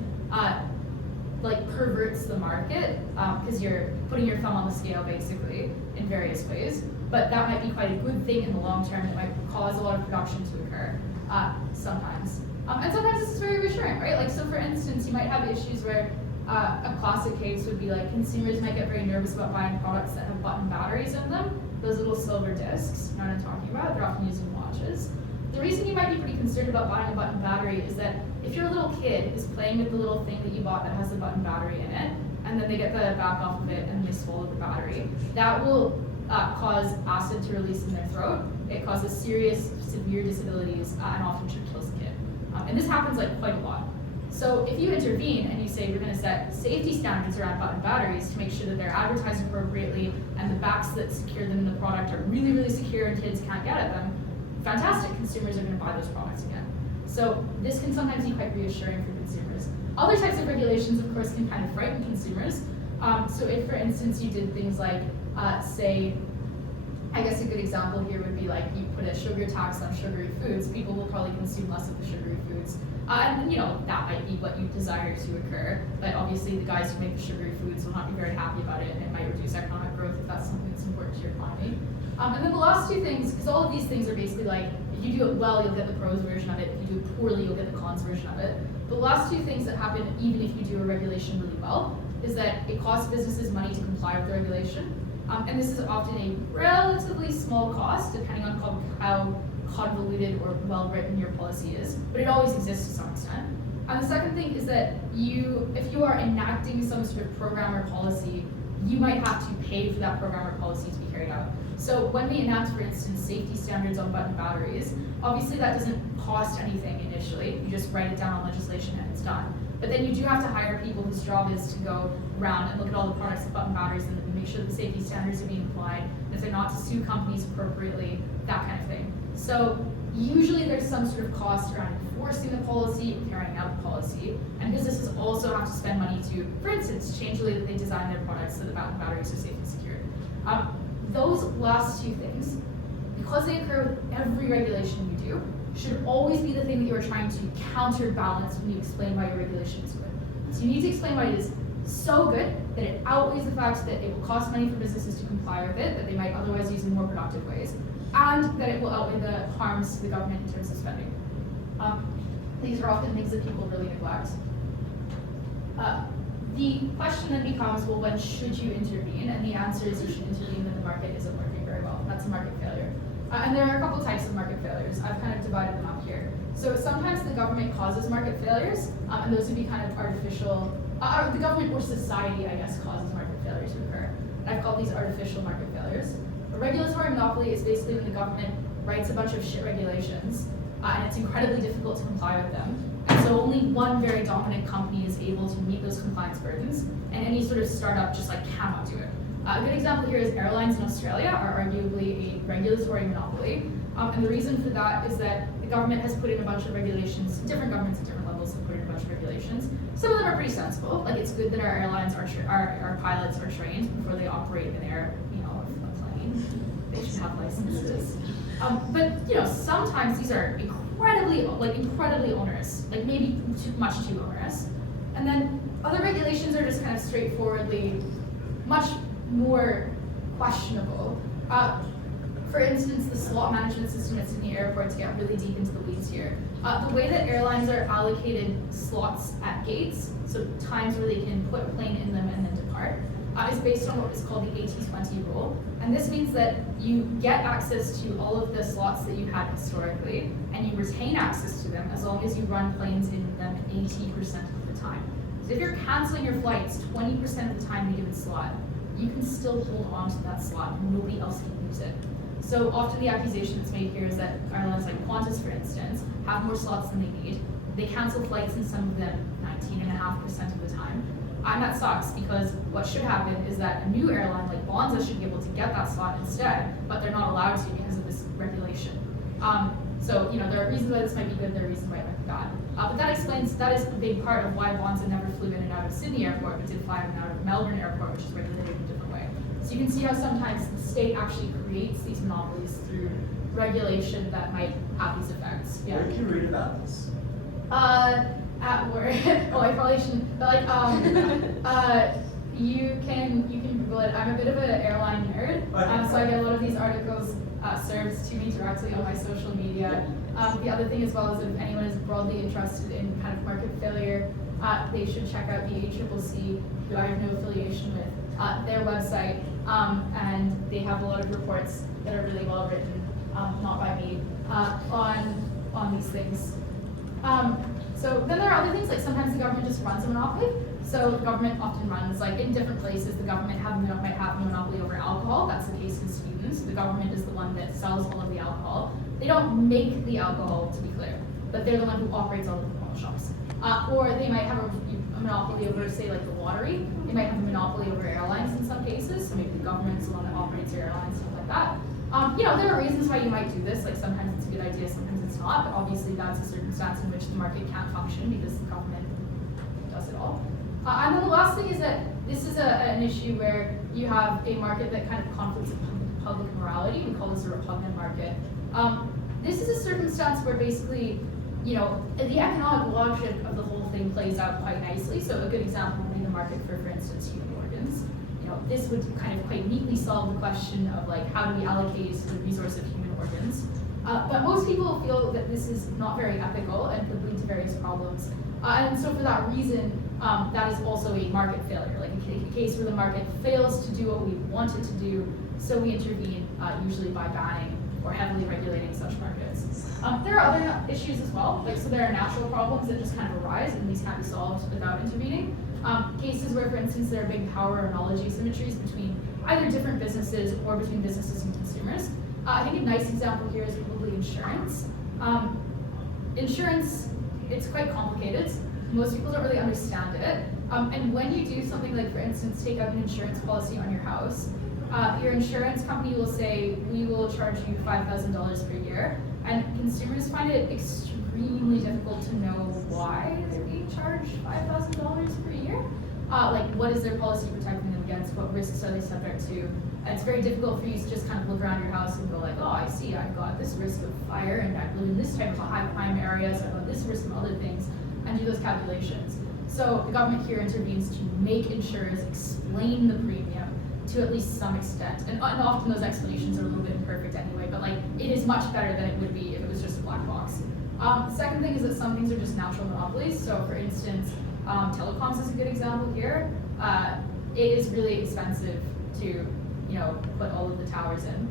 perverts the market because you're putting your thumb on the scale basically in various ways. But that might be quite a good thing in the long term. It might cause a lot of production to occur sometimes. And sometimes this is very reassuring, right? Like, so for instance, you might have issues where a classic case would be like consumers might get very nervous about buying products that have button batteries in them. Those little silver discs, you know what I'm talking about? They're often used in watches. The reason you might be pretty concerned about buying a button battery is that if your little kid is playing with the little thing that you bought that has the button battery in it, and then they get the back off of it and they swallow the battery, that will cause acid to release in their throat. It causes serious, severe disabilities and often should kill the kid. And this happens like quite a lot. So if you intervene and you say we're going to set safety standards around button batteries to make sure that they're advertised appropriately and the backs that secure them in the product are really, really secure and kids can't get at them, fantastic, consumers are going to buy those products again. So this can sometimes be quite reassuring for consumers. Other types of regulations, of course, can kind of frighten consumers. So if, for instance, you did things like, say, I guess a good example here would be like you put a sugar tax on sugary foods, people will probably consume less of the sugary foods. And that might be what you desire to occur, but obviously the guys who make the sugary foods will not be very happy about it and it might reduce economic growth if that's something that's important to your economy. And then the last two things, because all of these things are basically like, if you do it well, you'll get the pros version of it, if you do it poorly, you'll get the cons version of it. The last two things that happen even if you do a regulation really well is that it costs businesses money to comply with the regulation. And this is often a relatively small cost, depending on how convoluted or well-written your policy is, but it always exists to some extent. And the second thing is that if you are enacting some sort of program or policy, you might have to pay for that program or policy to be carried out. So when we enact, for instance, safety standards on button batteries, obviously that doesn't cost anything initially. You just write it down on legislation and it's done. But then you do have to hire people whose job is to go around and look at all the products of button batteries and make sure that the safety standards are being applied, and if they're not, to sue companies appropriately, that kind of thing. So usually there's some sort of cost around enforcing the policy or carrying out the policy, and businesses also have to spend money to, for instance, change the way that they design their products so that button batteries are safe and secure. Those last two things, because they occur with every regulation you do, should always be the thing that you are trying to counterbalance when you explain why your regulation is good. So you need to explain why it is so good that it outweighs the fact that it will cost money for businesses to comply with it, that they might otherwise use in more productive ways, and that it will outweigh the harms to the government in terms of spending. These are often things that people really neglect. The question then becomes, well, when should you intervene? And the answer is you should intervene when the market isn't working very well. That's a market failure. And there are a couple types of market failures. I've kind of divided them up here. So sometimes the government causes market failures, and those would be kind of artificial, the government or society, I guess, causes market failures to occur. And I've called these artificial market failures. A regulatory monopoly is basically when the government writes a bunch of shit regulations, and it's incredibly difficult to comply with them. And so only one very dominant company is able to meet those compliance burdens, and any sort of startup just cannot do it. A good example here is airlines in Australia are arguably a regulatory monopoly. And the reason for that is that the government has put in a bunch of regulations, different governments at different levels have put in a bunch of regulations. Some of them are pretty sensible, like it's good that our airlines, our pilots are trained before they operate an a plane. They should have licenses. But sometimes these are incredibly onerous, like maybe much too onerous. And then other regulations are just kind of straightforwardly much more questionable. For instance, the slot management system at Sydney Airport, to get really deep into the weeds here. The way that airlines are allocated slots at gates, so times where they can put a plane in them and then depart, is based on what is called the 80-20 rule. And this means that you get access to all of the slots that you had historically, and you retain access to them as long as you run planes in them 80% of the time. So if you're canceling your flights 20% of the time in a given slot, you can still hold on to that slot and nobody else can use it. So often the accusation that's made here is that airlines like Qantas, for instance, have more slots than they need. They cancel flights in some of them 19.5% of the time. And that sucks, because what should happen is that a new airline like Bonza should be able to get that slot instead, but they're not allowed to because of this regulation. So there are reasons why this might be good, there are reasons why it might be bad. But that is a big part of why Bonza never flew in and out of Sydney Airport, but did fly in and out of Melbourne Airport, which is regulated in a different way. So you can see how sometimes the state actually creates these monopolies through regulation that might have these effects. Yeah. Where can you read about this? At work. Oh, I probably shouldn't. But you can Google it. I'm a bit of an airline nerd, so I get a lot of these articles served to me directly on my social media. The other thing as well is that if anyone is broadly interested in kind of market failure, they should check out the AWGMDC, who I have no affiliation with, their website, and they have a lot of reports that are really well written, not by me, on these things. So then there are other things, like sometimes the government just runs a monopoly. So the government often runs, like in different places, the government might have a monopoly over alcohol. That's the case in Sweden. So the government is the one that sells all of the alcohol. They don't make the alcohol, to be clear, but they're the one who operates all of the alcohol shops. Or they might have a monopoly over, say, like the lottery. They might have a monopoly over airlines in some cases. So maybe the government's the one that operates your airlines, stuff like that. There are reasons why you might do this. Like sometimes it's a good idea, sometimes it's not. But obviously that's a circumstance in which the market can't function because the government does it all. And then the last thing is that this is an issue where you have a market that kind of conflicts with public morality. We call this a repugnant market. This is a circumstance where basically, the economic logic of the whole thing plays out quite nicely. So a good example would be the market for instance, human organs. This would kind of quite neatly solve the question of how do we allocate the resource of human organs. But most people feel that this is not very ethical and could lead to various problems. And so for that reason, that is also a market failure, like a case where the market fails to do what we want it to do, so we intervene, usually by banning or heavily regulating such markets. There are other issues as well, like so there are natural problems that just kind of arise and these can't be solved without intervening. Cases where, for instance, there are big power or knowledge asymmetries between either different businesses or between businesses and consumers. I think a nice example here is probably insurance. Insurance, it's quite complicated. Most people don't really understand it. And when you do something like, for instance, take out an insurance policy on your house, your insurance company will say, we will charge you $5,000 per year. And consumers find it extremely difficult to know why they're being charged $5,000 per year. Like, what is their policy protecting them against? What risks are they subject to? And it's very difficult for you to just kind of look around your house and go like, oh, I see, I've got this risk of fire, and I live in this type of a high crime area, so I've got this risk from other things, and do those calculations. So the government here intervenes to make insurers explain the premium to at least some extent. And often those explanations are a little bit imperfect anyway, but like, it is much better than it would be if it was just a black box. Second thing is that some things are just natural monopolies. So for instance, telecoms is a good example here. It is really expensive to put all of the towers in.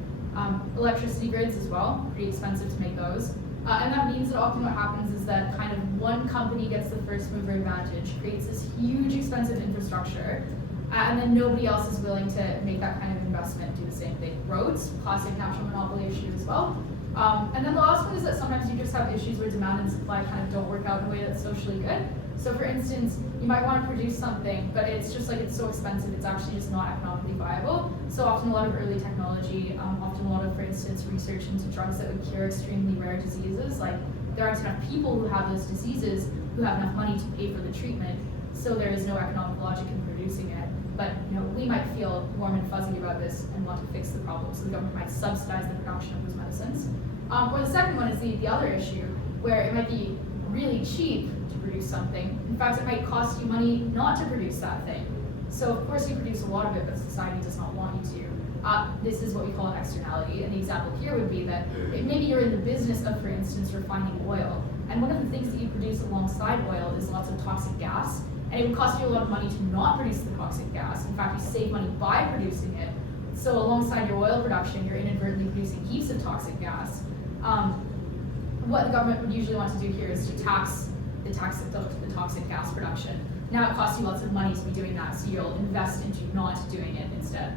Electricity grids as well, pretty expensive to make those. And that means that often what happens is that kind of one company gets the first mover advantage, creates this huge expensive infrastructure, and then nobody else is willing to make that kind of investment, do the same thing. Roads, classic natural monopoly issue as well. And then the last one is that sometimes you just have issues where demand and supply kind of don't work out in a way that's socially good. So for instance, you might want to produce something, but it's just like it's so expensive, it's actually just not economically viable. So often a lot of early technology, often a lot of, for instance, research into drugs that would cure extremely rare diseases, like there aren't enough people who have those diseases who have enough money to pay for the treatment, so there is no economic logic in producing it. But we might feel warm and fuzzy about this and want to fix the problem, so the government might subsidize the production of those medicines. Or the second one is the other issue, where it might be really cheap to produce something. In fact, it might cost you money not to produce that thing. So of course you produce a lot of it, but society does not want you to. This is what we call an externality, and the example here would be that maybe you're in the business of, for instance, refining oil, and one of the things that you produce alongside oil is lots of toxic gas, and it would cost you a lot of money to not produce the toxic gas. In fact, you save money by producing it. So alongside your oil production, you're inadvertently producing heaps of toxic gas. What the government would usually want to do here is to tax the toxic gas production. Now it costs you lots of money to be doing that, so you'll invest into not doing it instead.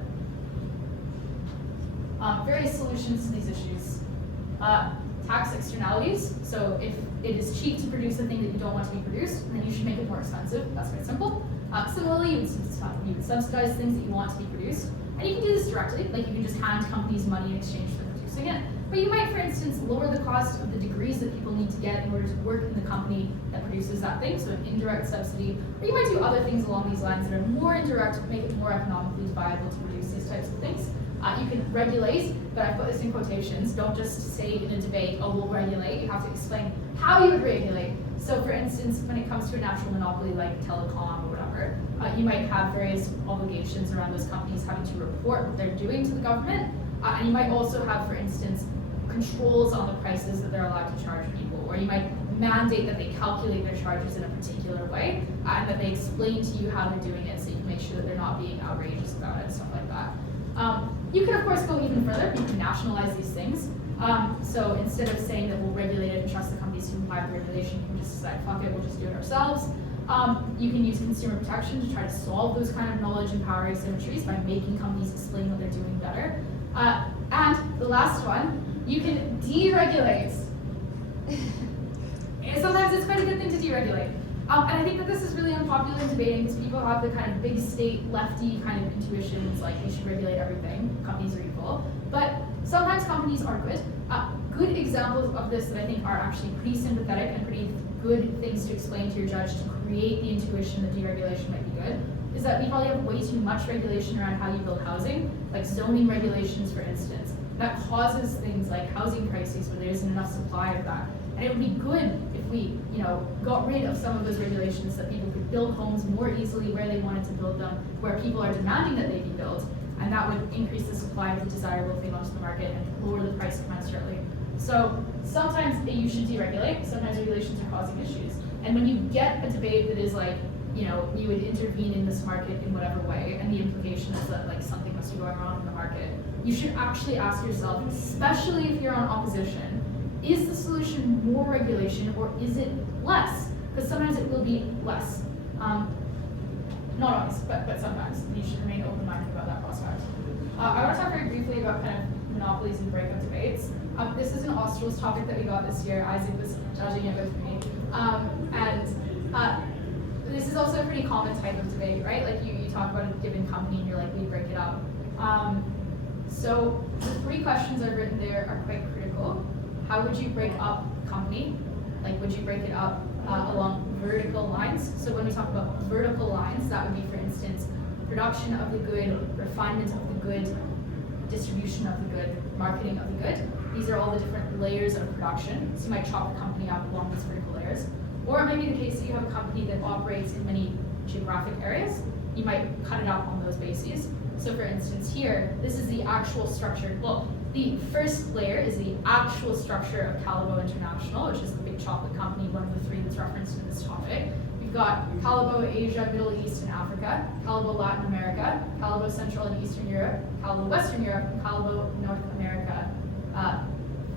Various solutions to these issues. Tax externalities. So if it is cheap to produce a thing that you don't want to be produced, then you should make it more expensive. That's quite simple. Similarly, you would subsidize things that you want to be produced. And you can do this directly, like you can just hand companies money in exchange for producing it. But you might, for instance, lower the cost of the degrees that people need to get in order to work in the company that produces that thing, so an indirect subsidy. Or you might do other things along these lines that are more indirect, make it more economically viable to produce these types of things. You can regulate, but I put this in quotations. Don't just say in a debate, oh, we'll regulate. You have to explain how you would regulate. So for instance, when it comes to a natural monopoly like telecom or whatever, you might have various obligations around those companies having to report what they're doing to the government. And you might also have, for instance, controls on the prices that they're allowed to charge people. Or you might mandate that they calculate their charges in a particular way, and that they explain to you how they're doing it so you can make sure that they're not being outrageous about it, stuff like that. You can, of course, go even further. You can nationalize these things. So instead of saying that we'll regulate it and trust the companies to comply with the regulation, you can just decide, fuck it, we'll just do it ourselves. You can use consumer protection to try to solve those kind of knowledge and power asymmetries by making companies explain what they're doing better. And the last one, you can deregulate. Sometimes it's quite a good thing to deregulate. And I think that this is really unpopular in debating because people have the kind of big state, lefty kind of intuitions, like we should regulate everything, companies are evil. But sometimes companies are good. Good examples of this that I think are actually pretty sympathetic and pretty good things to explain to your judge to create the intuition that deregulation might be good, is that we probably have way too much regulation around how you build housing, like zoning regulations, for instance. That causes things like housing crises where there isn't enough supply of that. And it would be good if we, got rid of some of those regulations so that people could build homes more easily where they wanted to build them, where people are demanding that they be built, and that would increase the supply of the desirable thing onto the market and lower the price commensurately. So sometimes you should deregulate, sometimes regulations are causing issues. And when you get a debate that is like, you would intervene in this market in whatever way, and the implication is that like something must be going wrong in the market. You should actually ask yourself, especially if you're on opposition, is the solution more regulation or is it less? Because sometimes it will be less. Not always, but sometimes. You should remain open-minded about that prospect. I want to talk very briefly about kind of monopolies and breakup debates. This is an Australs topic that we got this year. Isaac was judging it with me. This is also a pretty common type of debate, right? Like you talk about a given company and you're like, we break it up. So the 3 questions I've written there are quite critical. How would you break up a company? Like, would you break it up along vertical lines? So when we talk about vertical lines, that would be, for instance, production of the good, refinement of the good, distribution of the good, marketing of the good. These are all the different layers of production. So you might chop the company up along these vertical layers. Or it might be the case that you have a company that operates in many geographic areas. You might cut it up on those bases. So for instance here, this is the actual structure. Well, the first layer is the actual structure of Calabo International, which is the big chocolate company, one of the 3 that's referenced in this topic. We've got Calabo Asia, Middle East, and Africa, Calabo Latin America, Calabo Central and Eastern Europe, Calabo Western Europe, and Calabo North America,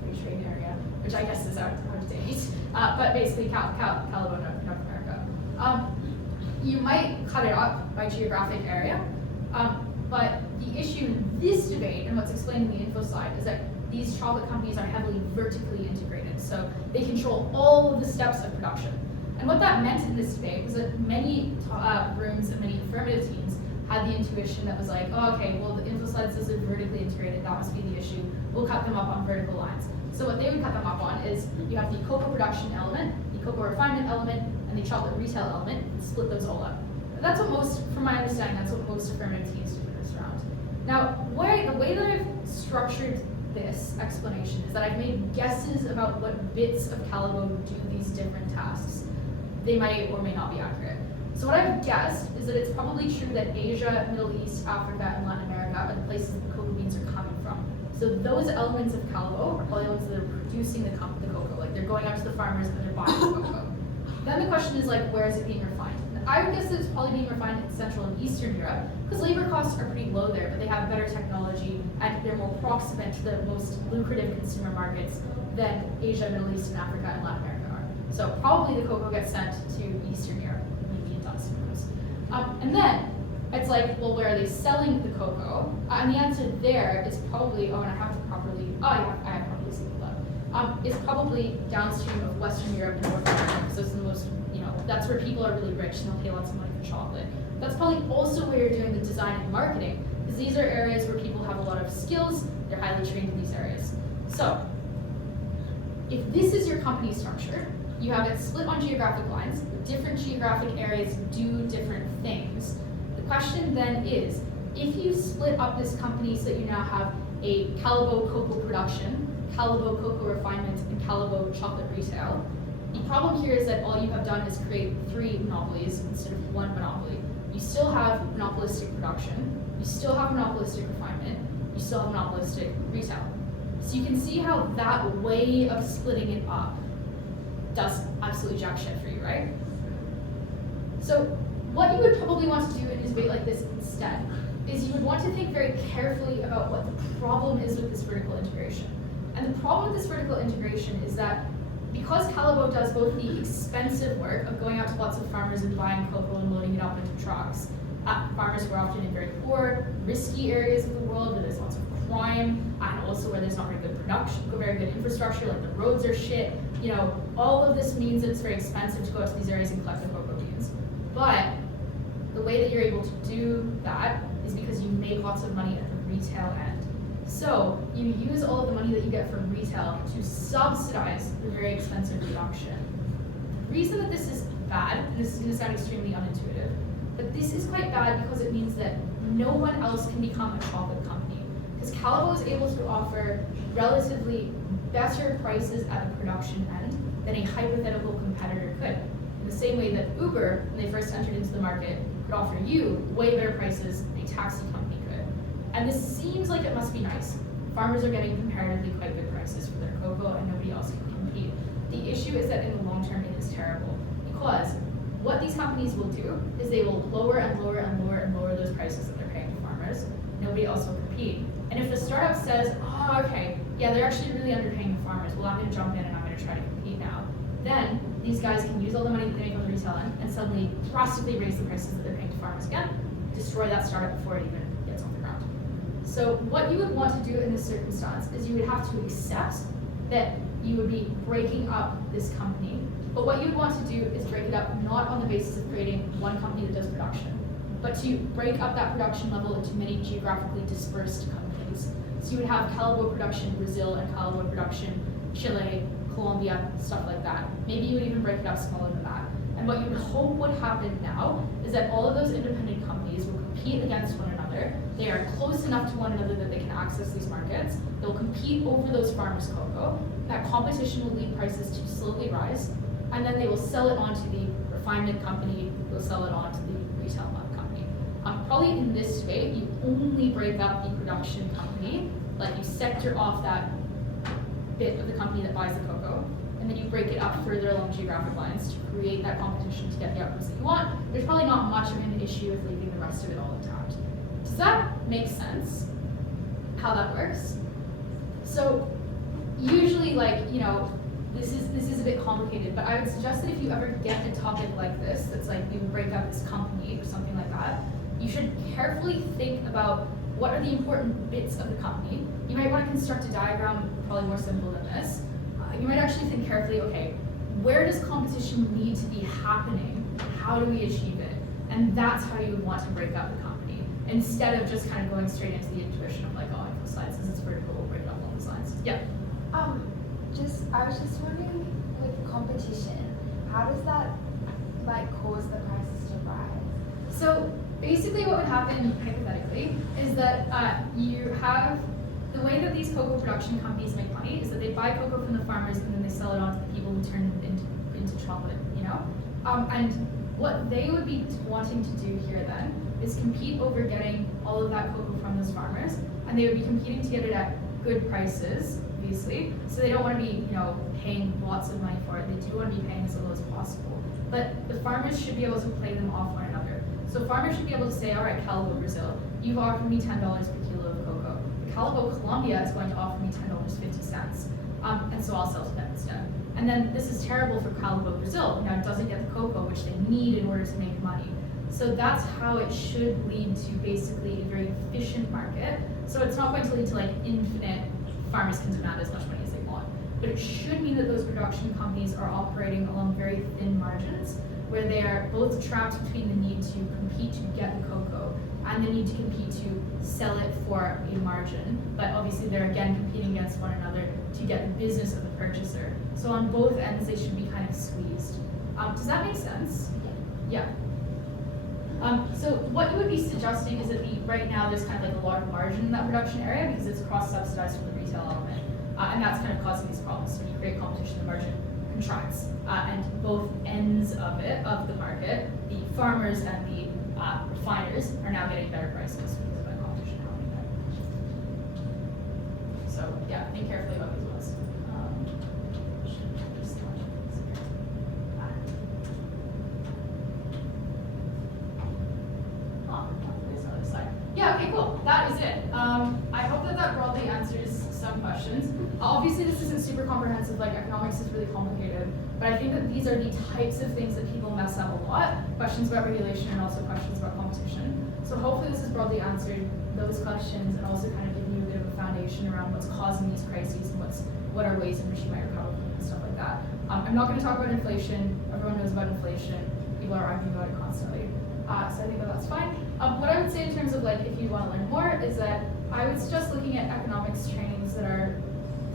free trade area, which I guess is out of date. But basically Calabo North America. You might cut it up by geographic area, but the issue in this debate, and what's explained in the info slide, is that these chocolate companies are heavily vertically integrated. So they control all of the steps of production. And what that meant in this debate was that many rooms and many affirmative teams had the intuition that was like, oh, okay, well, the info slide says they're vertically integrated, that must be the issue. We'll cut them up on vertical lines. So what they would cut them up on is you have the cocoa production element, the cocoa refinement element, and the chocolate retail element, and split those all up. That's what most, from my understanding, that's what most affirmative teams do in this round. Now, the way that I've structured this explanation is that I've made guesses about what bits of Calabo do these different tasks. They might or may not be accurate. So what I've guessed is that it's probably true that Asia, Middle East, Africa, and Latin America are the places that the cocoa beans are coming from. So those elements of Calabo are probably the ones that are producing the cocoa. Like they're going out to the farmers and they're buying the cocoa. Then the question is like, where is it being refined? And I would guess that it's probably being refined in Central and Eastern Europe because labor costs are pretty low there, but they have better technology and they're more proximate to the most lucrative consumer markets than Asia, Middle East, and Africa, and Latin America are. So probably the cocoa gets sent to Eastern Europe. Maybe it does, who knows. And then it's like, well, where are they selling the cocoa? And the answer there is probably, I have properly singled out. It's probably downstream of Western Europe and North America. So it's the most, that's where people are really rich and they'll pay lots of money for chocolate. That's probably also where you're doing the design and marketing, because these are areas where people have a lot of skills, they're highly trained in these areas. So, if this is your company structure, you have it split on geographic lines, different geographic areas do different things. The question then is, if you split up this company so that you now have a Calabo cocoa production, Calabo cocoa refinement, and Calabo chocolate retail, the problem here is that all you have done is create 3 monopolies instead of 1 monopoly. You still have monopolistic production, you still have monopolistic refinement, you still have monopolistic retail. So you can see how that way of splitting it up does absolutely jack shit for you, right? So what you would probably want to do in a debate like this instead is you would want to think very carefully about what the problem is with this vertical integration. And the problem with this vertical integration is that because Calabo does both the expensive work of going out to lots of farmers and buying cocoa and loading it up into trucks, farmers who are often in very poor, risky areas of the world where there's lots of crime, and also where there's not very good production, very good infrastructure, like the roads are shit, all of this means that it's very expensive to go out to these areas and collect the cocoa beans. But the way that you're able to do that is because you make lots of money at the retail end. So you use all of the money that you get from retail to subsidize the very expensive production. The reason that this is bad, and this is going to sound extremely unintuitive, but this is quite bad because it means that no one else can become a chocolate company. Because Calabo is able to offer relatively better prices at the production end than a hypothetical competitor could. In the same way that Uber, when they first entered into the market, could offer you way better prices than a taxi company could. And this seems like it must be nice. Farmers are getting comparatively quite good prices for their cocoa and nobody else can compete. The issue is that in the long term it is terrible because what these companies will do is they will lower and lower and lower and lower those prices that they're paying to farmers. Nobody else will compete. And if the startup says, oh, okay, yeah, they're actually really underpaying the farmers, well, I'm going to jump in and I'm going to try to compete now. Then these guys can use all the money that they make on the retail end and suddenly drastically raise the prices that they're paying to farmers again, destroy that startup before it even gets off the ground. So what you would want to do in this circumstance is you would have to accept that you would be breaking up this company. But what you would want to do is break it up not on the basis of creating one company that does production, but to break up that production level into many geographically dispersed companies. So you would have calibre production Brazil and calibre production Chile, Colombia, stuff like that. Maybe you would even break it up smaller than that. And what you would hope would happen now is that all of those independent companies will compete against one another. They are close enough to one another that they can access these markets. They'll compete over those farmers' cocoa. That competition will lead prices to slowly rise, and then they will sell it on to the refinement company, who will sell it on to the retail company. Probably in this way, you only break up the production company, like you sector off that bit of the company that buys the cocoa, and then you break it up further along geographic lines to create that competition to get the outcomes that you want. There's probably not much of an issue with leaving the rest of it all intact. Does that make sense? How that works? So usually, like, you know, this is a bit complicated, but I would suggest that if you ever get a topic like this, that's like you break up this company or something like that, you should carefully think about what are the important bits of the company. You might want to construct a diagram, probably more simple than this. You might actually think carefully, okay, where does competition need to be happening? How do we achieve it? And that's how you would want to break up the company, instead of just kind of going straight into the intuition of like, oh, infoslides, since it's vertical, we'll break it up along those lines. Yeah. I was just wondering, with competition, how does that like cause the prices to rise? So basically what would happen hypothetically is that you have, the way that these cocoa production companies make money is that they buy cocoa from the farmers and then they sell it on to the people who turn it into chocolate, you know? And what they would be wanting to do here then is compete over getting all of that cocoa from those farmers, and they would be competing to get it at good prices, obviously. So they don't want to be, you know, paying lots of money for it. They do want to be paying as little as possible. But the farmers should be able to play them off one another. So farmers should be able to say, all right, Calibre Brazil, you've offered me $10 per kilo of cocoa. Calibre Colombia is going to offer me $10.50. And so I'll sell to them instead. And then this is terrible for Calibre Brazil. Now it doesn't get the cocoa, which they need in order to make money. So that's how it should lead to basically a very efficient market. So it's not going to lead to like infinite farmers can demand as much money as they want. But it should mean that those production companies are operating along very thin margins, where they are both trapped between the need to compete to get the cocoa and the need to compete to sell it for a margin. But obviously they're again competing against one another to get the business of the purchaser. So on both ends they should be kind of squeezed. Does that make sense? Yeah. So what you would be suggesting is that right now there's kind of like a lot of margin in that production area because it's cross-subsidized from the retail element. And that's kind of causing these problems. So when you create competition, the margin contracts. And both ends of the market, the farmers and the refiners are now getting better prices because of that competition happening there. So yeah, think carefully about these ones. Yeah, okay, cool. That is it. I hope that broadly answers some questions. Obviously, this isn't super comprehensive, like economics is really complicated, but I think that these are the types of things that people mess up a lot, questions about regulation and also questions about competition. So hopefully this has broadly answered those questions and also kind of given you a bit of a foundation around what's causing these crises and what are ways in which you might recover from them and stuff like that. I'm not going to talk about inflation. Everyone knows about inflation. People are arguing about it constantly. So I think that's fine. What I would say in terms of like if you want to learn more is that I would suggest looking at economics trainings that are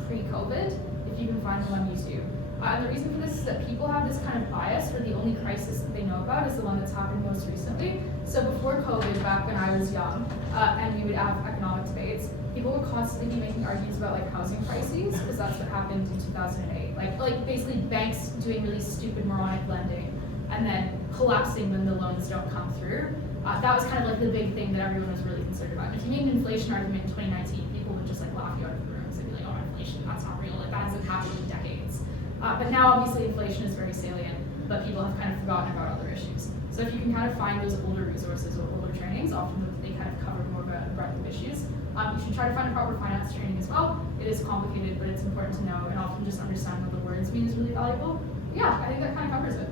pre-COVID, if you can find them on YouTube. And the reason for this is that people have this kind of bias where the only crisis that they know about is the one that's happened most recently. So before COVID, back when I was young, and we would have economic debates, people would constantly be making arguments about like housing crises, because that's what happened in 2008. Like basically banks doing really stupid moronic lending and then collapsing when the loans don't come through. That was kind of like the big thing that everyone was really concerned about. And if you made an inflation argument in 2019, people would just like laugh you out of the rooms and be like, oh, inflation, that's not real, like that hasn't happened in decades. But now obviously inflation is very salient. but people have kind of forgotten about other issues. So if you can kind of find those older resources or older trainings, often they kind of cover more of a breadth of issues. You should try to find a proper finance training as well. It is complicated, but it's important to know, and often just understand what the words mean is really valuable. Yeah, I think that kind of covers it.